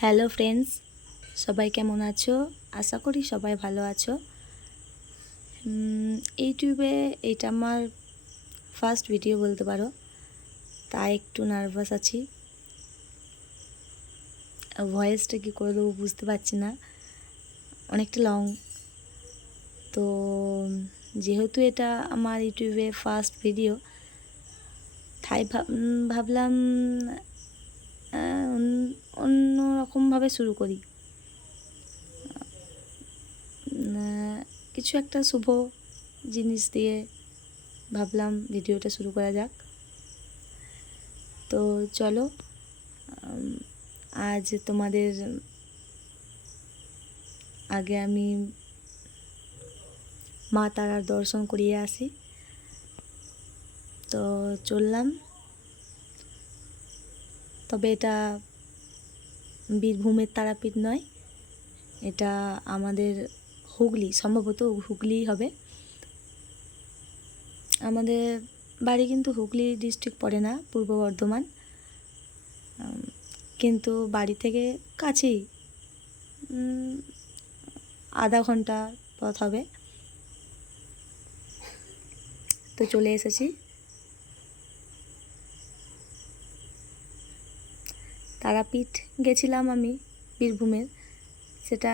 Hello friends, সবাই কেমন আছো? আশা করি সবাই ভালো আছো। ইউটিউবে এটা আমার ফার্স্ট ভিডিও বলতে পারো, তাই একটু নার্ভাস আছি। ভয়েসটা কী করে দেবো বুঝতে পারছি না, অনেকটা লং। তো যেহেতু এটা আমার ইউটিউবে ফার্স্ট ভিডিও, তাই ভাবলাম অন্য রকমভাবে শুরু করি। কিছু একটা শুভ জিনিস দিয়ে ভাবলাম ভিডিওটা শুরু করা যাক। তো চলো, আজ তোমাদের আগে আমি মা তারার দর্শন করিয়ে আসি। তো চললাম। তবে এটা বীরভূমের তারাপীঠ নয়, এটা আমাদের হুগলি, সম্ভবত হুগলি হবে। আমাদের বাড়ি কিন্তু হুগলি ডিস্ট্রিক্ট পড়ে না, পূর্ব বর্ধমান, কিন্তু বাড়ি থেকে কাছেই, আধা ঘন্টা পথ হবে। তো চলে এসেছি। তারাপীঠ গেছিলাম আমি বীরভূমের, সেটা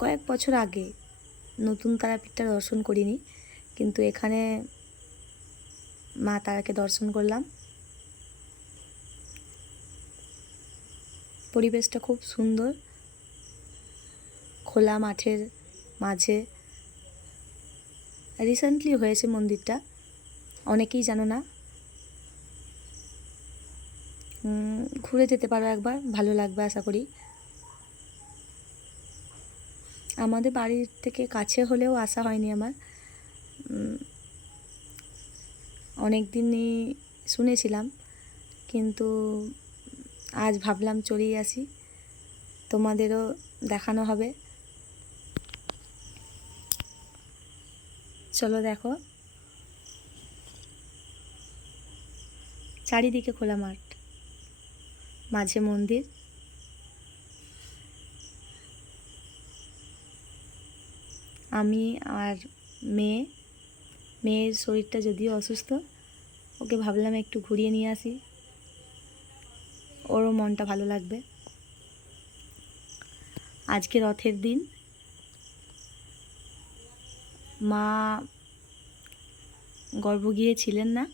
কয়েক বছর আগে। নতুন তারাপীঠটা দর্শন করিনি, কিন্তু এখানে মা তারাকে দর্শন করলাম। পরিবেশটা খুব সুন্দর, খোলা মাঠের মাঝে রিসেন্টলি হয়েছে মন্দিরটা, অনেকেই জানো না। ঘুরে যেতে পারো একবার, ভালো লাগবে আশা করি। আমাদের বাড়ির থেকে কাছে হলেও আসা হয়নি আমার। অনেক দিনই শুনেছিলাম, কিন্তু আজ ভাবলাম চলেই আসি, তোমাদেরও দেখানো হবে। চলো দেখো, চারিদিকে খোলা মাঠ, মাঝে মন্দির। আমি আর মেয়ের শরীরটা যদিও অসুস্থ, ওকে ভাবলাম একটু ঘুরিয়ে নিয়ে আসি, ওরও মনটা ভালো লাগবে। আজকে রথের দিন, মা গর্ভ গিয়েছিলেন না,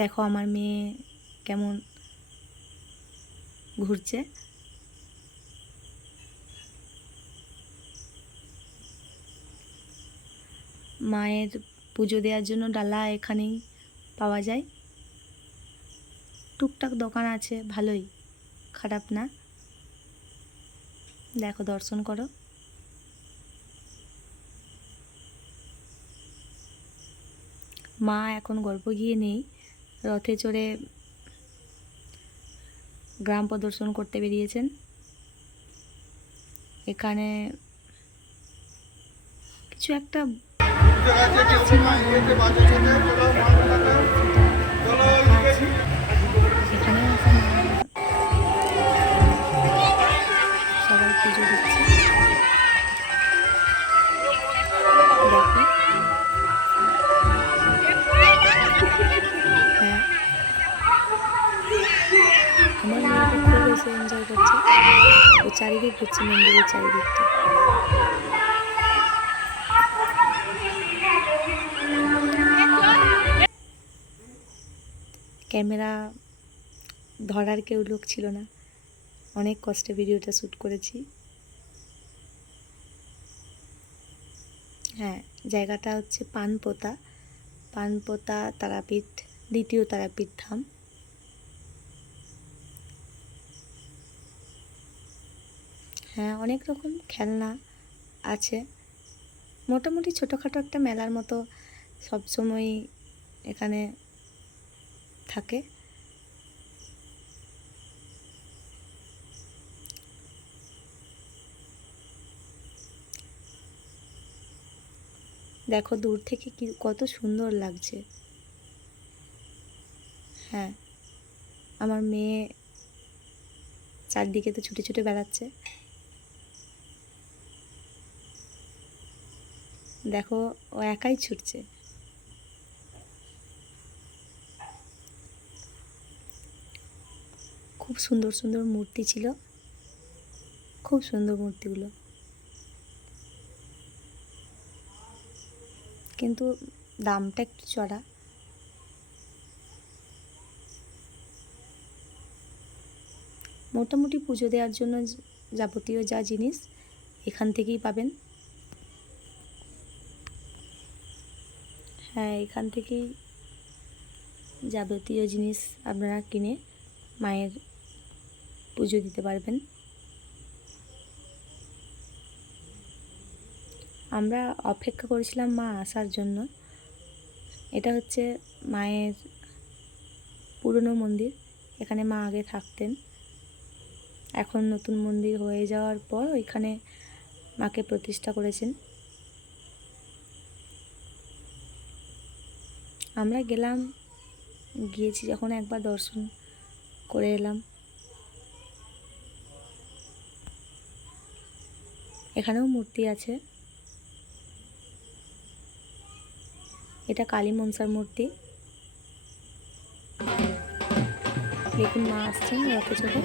দেখো আমার মেয়ে কেমন ঘুরছে। মায়ের পুজো দেওয়ার জন্য ডালা এখানেই পাওয়া যায়, টুকটাক দোকান আছে, ভালোই, খারাপ না। দেখো, দর্শন করো। মা এখন গর্ভগৃহে নেই, রথে চড়ে গ্রাম প্রদর্শন করতে বেরিয়েছেন। এখানে কিছু একটা এখানে সবাই পুজো দিচ্ছে, দেখো। হ্যাঁ, আমার মেয়েটা খুব বেশি এনজয় করছে, ও চারিদিক ঘুরছে, মন্দিরের চারিদিকটা। ক্যামেরা ধরার কেউ লোক ছিল না, অনেক কষ্টে ভিডিওটা শ্যুট করেছি। হ্যাঁ, জায়গাটা হচ্ছে পানপোতা তারাপীঠ, দ্বিতীয় তারাপীঠ ধাম। হ্যাঁ, অনেক রকম খেলনা আছে, মোটামুটি ছোটোখাটো একটা মেলার মতো সবসময়ই এখানে থাকে। দেখো দূর থেকে কি কত সুন্দর লাগছে। হ্যাঁ, আমার মেয়ে চারদিকে তো ছুটে ছুটে বেড়াচ্ছে। দেখো ও একাই ছুটছে। খুব সুন্দর সুন্দর মূর্তি ছিল, খুব সুন্দর মূর্তিগুলো, কিন্তু দামটা একটু চড়া। মোটামুটি পুজো দেওয়ার জন্য যাবতীয় যা জিনিস এখান থেকেই পাবেন। হ্যাঁ, এখান থেকেই যাবতীয় জিনিস আপনারা কিনে মায়ের পুজো দিতে পারবেন। আমরা অপেক্ষা করেছিলাম মা আসার জন্য। এটা হচ্ছে মায়ের পুরনো মন্দির, এখানে মা আগে থাকতেন। এখন নতুন মন্দির হয়ে যাওয়ার পর ওইখানে মাকে প্রতিষ্ঠা করেছেন। আমরা গিয়েছি যখন একবার দর্শন করে এলাম। এখানেও মূর্তি আছে, এটা কালী মনসার মূর্তি। দেখুন মা আসছেন রথে চড়ে।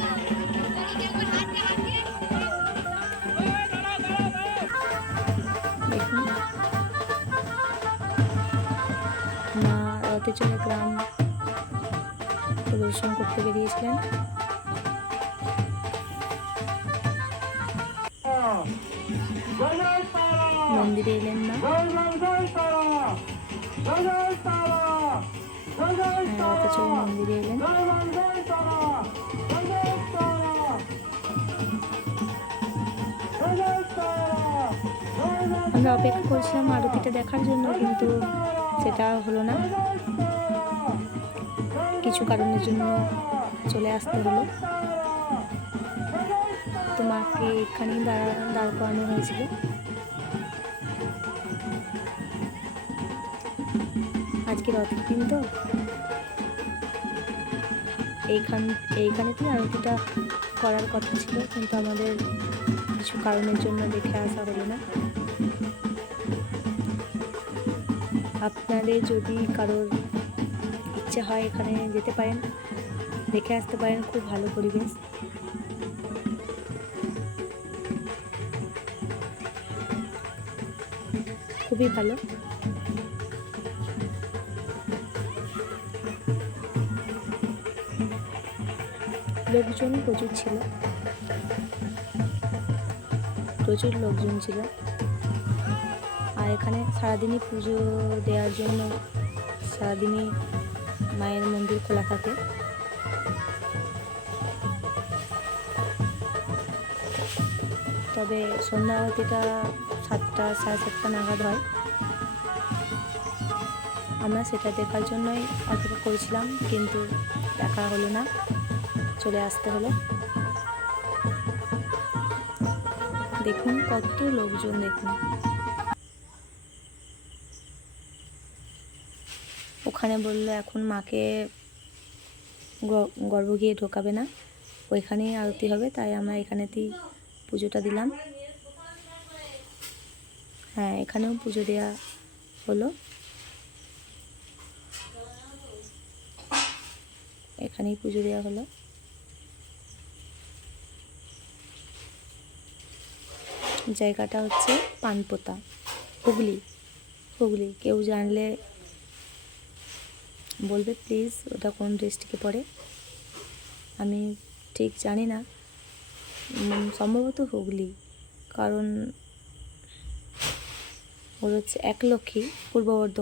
দেখুন মা রথে চড়ে গ্রাম পরিদর্শন করতে বেরিয়েছিলেন। মন্দিরে এলেন না, রথে চড়ে মন্দিরে এলেন। আমরা অপেক্ষা করছিলাম আরতিটা দেখার জন্য, কিন্তু সেটা হলো না, কিছু কারণের জন্য চলে আসতে হলো। তো মাকে এখানেই দাঁড় করানো হয়েছিল। আজকে রথের দিন তো এইখানেতেই আরতিটা করার কথা ছিল, কিন্তু আমাদের কিছু কারণের জন্য দেখে আসা হলো না। আপনাদের যদি কারোর ইচ্ছে হয় এখানে যেতে পারেন, দেখে আসতে পারেন, খুব ভালো পরিবেশ। খুবই ভালো। লোকজন প্রচুর ছিল, প্রচুর লোকজন ছিল। আর এখানে সারাদিনই পুজো দেওয়ার জন্য সারাদিনই মায়ের মন্দির খোলা থাকে। তবে সন্ধ্যা আরতিটা 7টা সাড়ে 7টা নাগাদ হয়। আমরা সেটা দেখার জন্যই অপেক্ষা করেছিলাম, কিন্তু দেখা হলো না, চলে আসতে হলো। দেখুন কত লোকজন, দেখুন ওখানে বললো এখন মাকে গর্ভগৃহে ঢোকাবে না, ওইখানেই আরতি হবে, তাই আমরা এখানেতেই পুজোটা দিলাম। হ্যাঁ, এখানেও পুজো দেওয়া হলো, এখানেই পুজো দেওয়া হলো। জায়গাটা হচ্ছে পানপোতা, হুগলি। কেউ জানলে বলবে প্লিজ, ওটা কোন ডিস্ট্রিক্টে পড়ে। আমি ঠিক জানি না, সম্ভবত হুগলি, কারণ ওর হচ্ছে একলক্ষী, পূর্ব বর্ধমান।